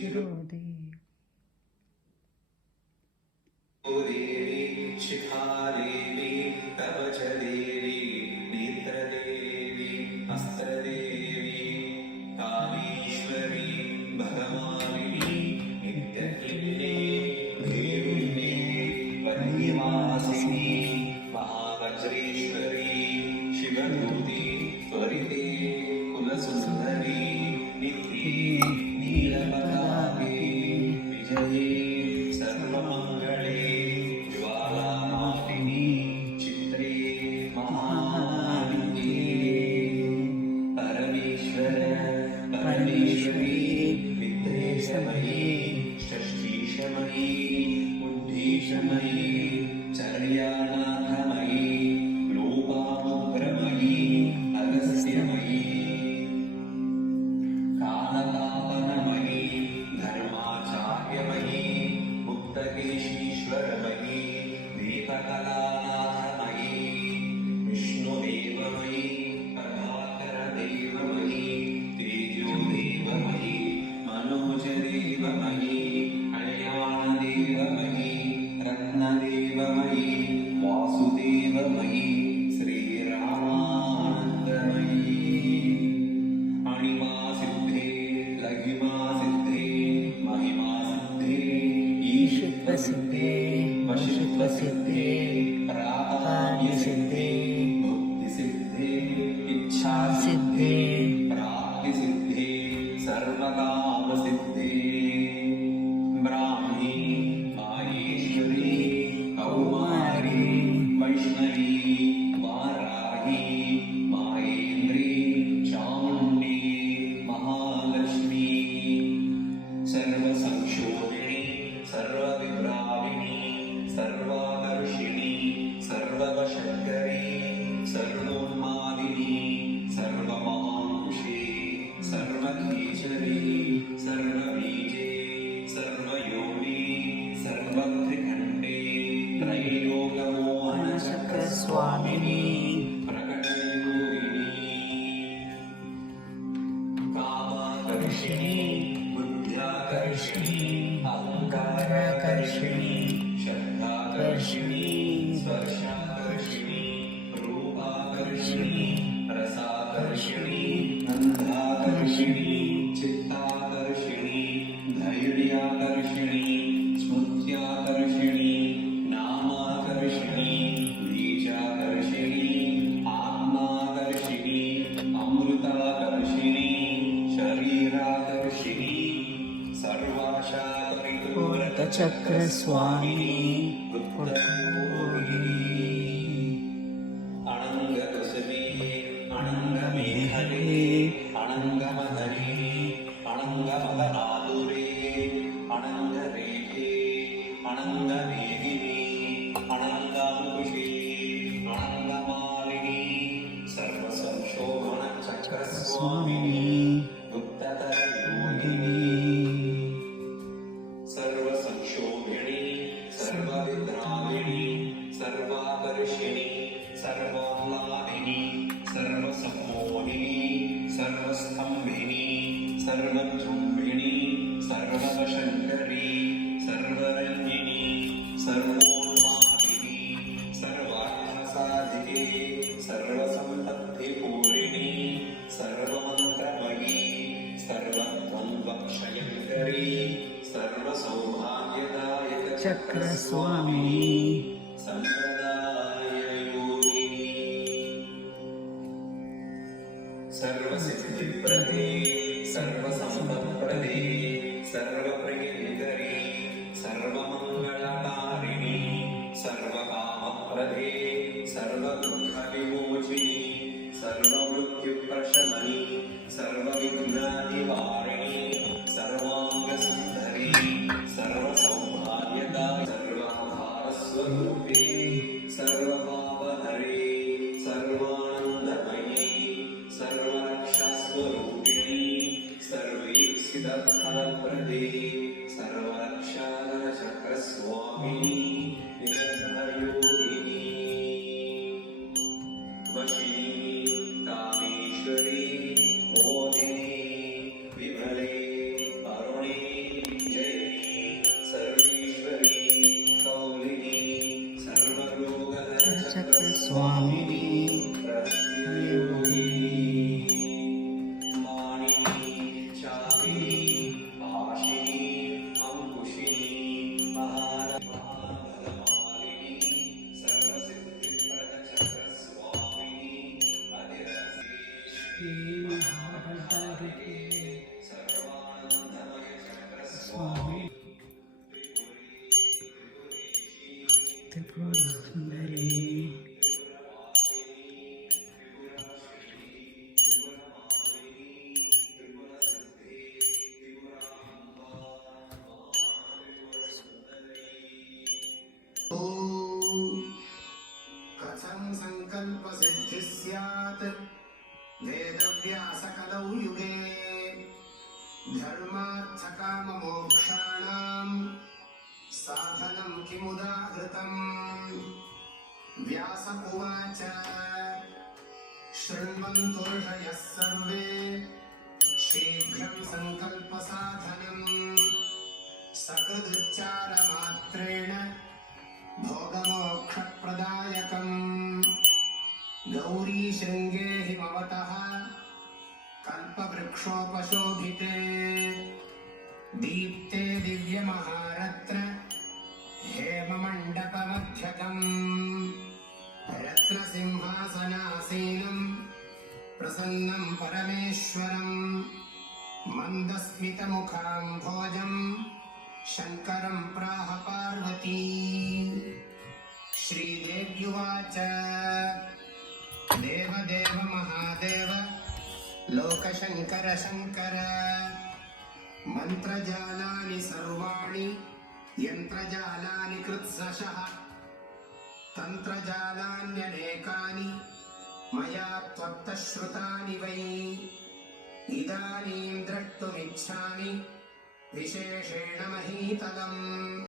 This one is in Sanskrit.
शिरोदे देवी शिखादेवी कवचदेवी नेत्रदेवी अस्त्रदेवी कामेश्वरी भगवामिनी नित्यकिल्ले देवुल्ले वन्यवासिनी महावज्रेश्वरी शिवदूती त्वरिते कुलसुन्दरी नित्ये नीलपताके विजये सर्वमङ्गले ज्वालामालिनी चित्रे महाविद्ये परमेश्वर परमेश्वरी विद्वेषमयी षष्ठीशमयी बुद्धिशमयी चर्यानाथमयी लोपामुद्रमयी अगस्त्यमयी कालतापनमयी धर्माचार्यमयी मुक्तकेशीश्वरमयी दीपकलानाथमयी विष्णुदेवमयी प्रभाकरदेवमयी तेजोदेवमयी मनोजदेवमयी कल्याणदेवमयी रत्नदेवमयी वासुदेवमयी श्रीरामानन्दमयी अणिमासिद्धे लघिमासिद्धे महिमासिद्धे ईशत्वसिद्धे वशित्वसिद्धे प्राकार्यसिद्धे बुद्धिसिद्धे इच्छासिद्धे प्राप्तिसिद्धे सर्वकामसिद्धे ब्राह्मी माहेश्वरी कौमारी वैष्णवी वाराही माहेन्द्री चामुण्डी महालक्ष्मी सर्वसंक्षोभिणी सर्वविभ्राविणी सर्वाकर्षिणी सर्ववशङ्करी सर्वोन्मादिनी सर्वमहांशी सर्वकेशरी सर्वबीजे सर्वयोनि सर्वत्रिखण्डे त्रैलोकमोहनचक्रस्वामिनी प्रकटयोगिनी कामाकर्षिणी बुद्ध्याकर्षिणी अहङ्काराकर्षिणी शब्दाकर्षिणी स्पर्शाकर्षिणी रूपाकर्षिणी रसाकर्षिणी गन्धाकर्षिणी चित्ताकर्षिणी धैर्याकर्षिणी स्मृत्याकर्षिणी नामाकर्षिणी बीजाकर्षिणी आत्माकर्षिणी अमृताकर्षिणी शरीराकर्षिणी सर्वाशापरिपूरकचक्रस्वामिनी उत्पत्तियोगिनी अनङ्गकुसुमे अनङ्गमेहले अनङ्गमदने अनङ्गमदनादुरे अनङ्गरेखे अनङ्गमेदिनी अनङ्गमुषे अनङ्गमालिनी सर्वसंशोभनचक्रस्वामिनी गुप्ततरयोगिनी सर्वसंक्षोभिणी सर्वविद्राविणी सर्वाकर्षिणी सर्वाह्लादिनी सर्वसम्मोहिनी सर्वस्थम्भिनी सर्वजृम्भिणी सर्ववशङ्करी सर्वरञ्जिनी सर्वोन्मादिनी सर्वार्थसाधिके सर्वसम्पत्तिपूरिणी सर्वमन्त्रमयी सर्वद्वन्द्वक्षयङ्करी सर्वसौभाग्यदायक चक्रस्वामिनी सम्प्रदाययोगिनी सर्वसिद्धिप्रदे सर्वसम्पत्प्रदे सर्वप्रियङ्करी सर्वमङ्गलकारिणी सर्वकामप्रदे सर्वदुःखविमोचिनी सर्वमृत्युप्रशमनी सर्वविघ्ननिवारिणी सर्वाङ्गसुन्दरी सर्वसौभाग्यदा सर्वाधारस्वरूपे सर्वपापहरे सर्वानन्दमयी सर्वरक्षास्वरूपिणी सर्वेक्षितफलप्रदे सर्वरक्षाचक्रस्वामिनी निरन्तरयोगिनी वशिनी कामेश्वरी मोदिनी महाभट्टारिके स्वामी त्रिपुरा सुंदरी कथं संकल्प सिद्धि स्यात् वेदव्यासकलौ युगे धर्मार्थकाममोक्षाणां साधनं किमुदाहृतम् व्यास उवाच शृण्वन्तु ऋषयः सर्वे शीघ्रं संकल्पसाधनम् सकृदुच्चारमात्रेण भोगमोक्षप्रदायकम् गौरीशृङ्गे हिमवतः कल्पवृक्षोपशोभिते दीप्ते दिव्यमहारत्न हेममण्डपमध्यगम् रत्नसिंहासनासीनं प्रसन्नं परमेश्वरम् मन्दस्मितमुखाम्भोजम् शङ्करं प्राह पार्वती श्रीदेव्युवाच देवदेव महादेव लोकशङ्कर शङ्कर मन्त्रजालानि सर्वाणि यन्त्रजालानि कृत्स्नशः तन्त्रजालान्यनेकानि मया त्वत्तः श्रुतानि वै इदानीं द्रष्टुमिच्छामि विशेषेण महीतलम्।